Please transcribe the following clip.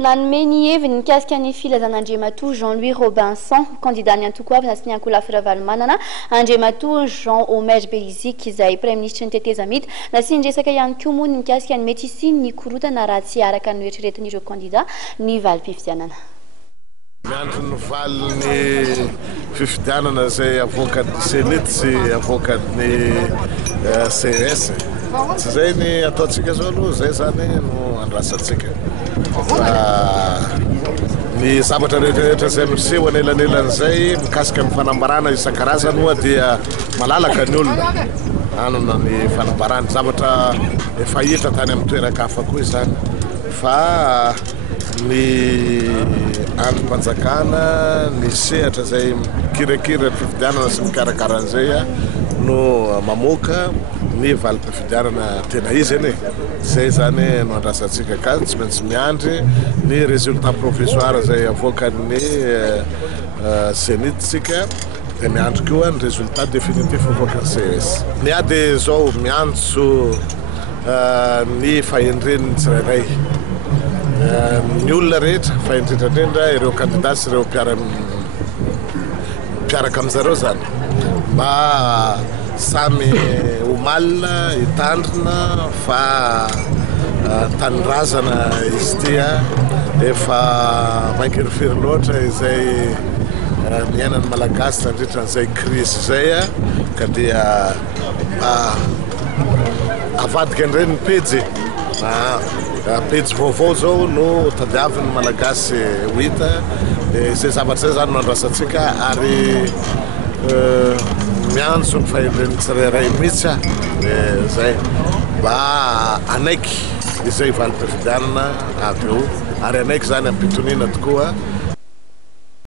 Nanome ny heviny mikasika ny filazan'Andriamatoa Jean-Louis Robinson, candidat ny antokoavy sy ny ankolafy Valomanana, Andriamatoa Jean Omer Berizik izay Premier ministre ny teteza mity, nasiany resaka ihany koa moa ny mikasika ny mety hisiny ny korotana raha tsy araka ny eritreretin'ireo candidat ny valim-pifidianana. Miandry ny valiny fifidianana izay avoakan'ny senity sy avoakan'ny CS. Tsy zay ny ataontsika zao aloha, zay zany no andrasantsika. Ny zavatra rehetrarehetra izay miseho anelanelan'izay mikasika ny fanambarana isan-karazany moa dia malalaka ny olona anona ny fanambarana, zavatra efa hita tany amin'ny toeran-kafa koa izany, fa ny androm-panjakana ny sehatra izay mikirakira ny fifidianana sy mikarakaran'izay no mamoaka ny valim-pifidianana tena izy eny. Zay zany no andrasantsika akazy, tsy maintsy miandry ny résultat provisoire izay avoakan'ny senititsika, dia miandry koa ny résultat définitif avoakan'ny CS. Miady zao miantso ny fahendren'ny tsirairay, ny olona rehetra fa indrindrandrindra ireo candidat sy ireo mpiaraka amin'izareo zany mba samy omalina hitandrina fa tanirazana izy tia efa mankirifiry loatra izay niainan'ny malagasy nandritran'izay crise izay ka dia avadika an'ireny ny pejy pejy vaovao zao no tadiavin'ny malagasy ho hita, izay zavatra zay zany no andrasantsika ary miantso ny fahendren'ny tsirairay mihitsy zay mba anaiky izay valim-pifidianana avy eo, ary anaiky zany ampitoniana tokoa